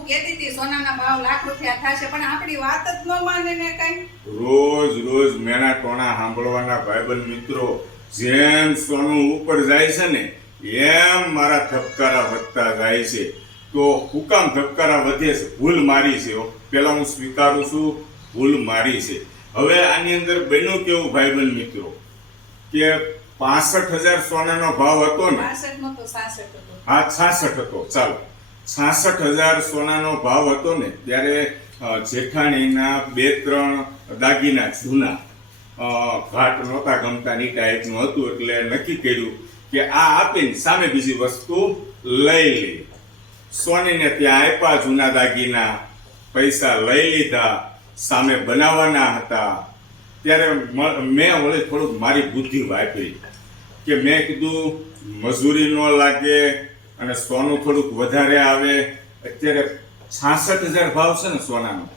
હું કહેતી હતી સોનાના ભાવ લાખ રૂપિયા થશે પણ આપણી વાત જ ન માને ને કઈ. રોજ રોજ મેણા ટોણા સાંભળવાના ભાઈબંધ મિત્રો જેમ સોનું ઉપર જાય છે ને એમ મારા ધબકારા વધતા જાય છે. તો હુકામ ધબકારા વધે છે? ભૂલ મારી છે પહેલાં પેલા હું સ્વીકારું છું ભૂલ મારી છે. હવે આની અંદર બન્યું કેવું ભાઈબંધ મિત્રો? કે પાસઠ હજાર સોનાનો ભાવ હતો ને? તો હા છાસઠ હતો. ચાલો. છાસઠ હજાર સોનાનો ભાવ હતો ને, ત્યારે જેઠાણીના બે ત્રણ દાગીના જૂના ઘાટ નહોતા ગમતા ની ટાઈપનું હતું, એટલે નક્કી કર્યું કે આ આપીને સામે બીજી વસ્તુ લઈ લે સોનીને ત્યાં આપ્યા, જૂના દાગીના પૈસા લઈ લીધા, સામે બનાવવાના હતા. ત્યારે મેં વળી થોડુંક મારી બુદ્ધિ વાપરી કે મેં કીધું, મજૂરી ન લાગે અને સોનું થોડુંક વધારે આવે, અત્યારે છાસઠ હજાર ભાવ છે ને સોનાનો.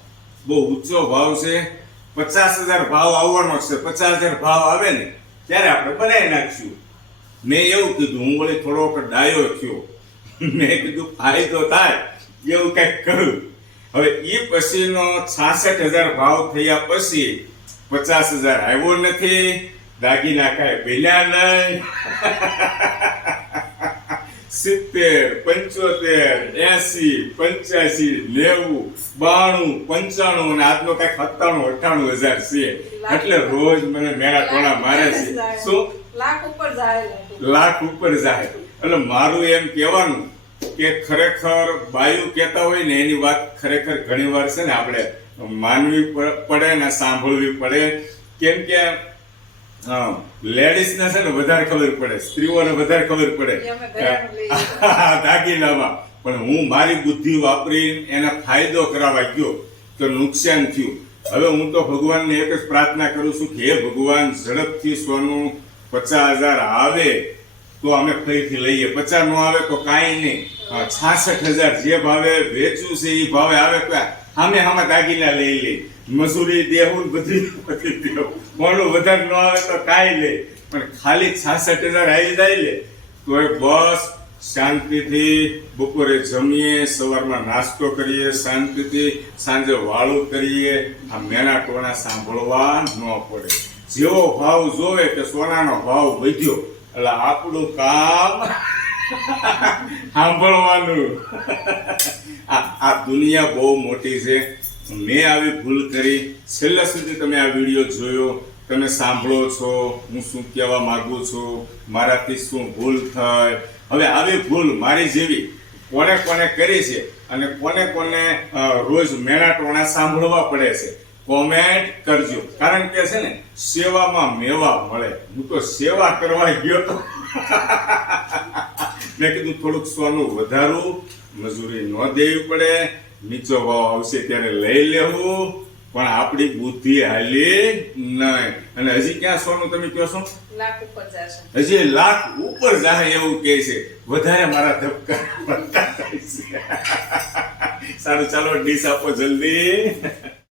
બહુ ઊંચો ભાવ છે. પચાસ હજાર ભાવ આવવાનો છે. પચાસ હજાર ભાવ આવે ને, ત્યારે આપણે બનાવી નાખશું. મેં એવું કીધું, હું વળી થોડોક ડાયો થયો. મેં કીધું, ફાયદો થાય. એવું કંઈક કરું. હવે એ પછીનો છાસઠ હજાર ભાવ થયા પછી પચાસ હજાર આવ્યો નથી. દાગીના કાંઈ ભેલ્યા નહીં. સિત્તેર પંચોતેર એસી પંચ્યાસી નેવું બાણું પંચાણું અને આજનો કંઈક સત્તાણું અઠ્ઠાણું હજાર છે. એટલે રોજ મને મેળા ટોળા મારે છે. શું? લાખ ઉપર જાય. લાખ ઉપર. જાય એટલે મારું એમ કહેવાનું કે ખરેખર બાયુ કહેતા હોય ને એની વાત ખરેખર ઘણી વાર છે ને આપણે માનવી પડે ને સાંભળવી પડે. કેમ કે લેડીઝ ને છે ને વધારે ખબર પડે સ્ત્રીઓને વધારે ખબર પડે. દાગીનામાં. પણ હું મારી બુદ્ધિ વાપરી એના ફાયદો કરાવવા ગયો તો નુકસાન થયું. હવે હું તો ભગવાનને એક જ પ્રાર્થના કરું છું કે હે ભગવાન ઝડપથી સોનું પચાસ હજાર આવે તો અમે ફરીથી લઈએ. પચાસ નો આવે તો કાંઈ નહીં. છાસઠ હજાર જે ભાવે વેચવું છે એ ભાવે આવે તો સામે સામે દાગીના લઈ લે. મજૂરી દેવું બધી બધી દેવું મોડું વધારે ન આવે તો કાંઈ લે. પણ ખાલી છાસઠ હજાર આવી જાય લે. તો એ બસ શાંતિથી બપોરે જમીએ, સવારમાં નાસ્તો કરીએ, શાંતિથી સાંજે વાળું કરીએ. આ મેના ટોણા સાંભળવા ન પડે. જેવો ભાવ જોવે કે સોનાનો ભાવ વધ્યો, એટલે આપણું કામ સાંભળવાનું. આ દુનિયા બહુ મોટી છે. મેં આવી ભૂલ કરી. છેલ્લા સુધી તમે આ વીડિયો જોયો. તમે સાંભળો છો. હું શું કહેવા માગું છું? મારાથી શું ભૂલ થઈ હવે આવી ભૂલ મારી જેવી કોને કોને કરી છે અને કોને કોને રોજ મેળા ટોણા સાંભળવા પડે છે? કોમેન્ટ કરજો. કારણ કે છે ને, સેવામાં મેવા મળે. હું તો સેવા કરવા ગયો તો. મેં કીધું થોડુંક સોનું વધારું મજૂરી ન દેવી પડે નીચો ભાવ આવશે ત્યારે લઈ લેવું પણ આપણી બુદ્ધિ હાલી નહીં. અને હજી ક્યાં સોનું તમે કહો છો? હજી લાખ ઉપર જાય એવું કહે છે. વધારે મારા ધબકા. સારું ચાલો ડીશ આપો જલ્દી.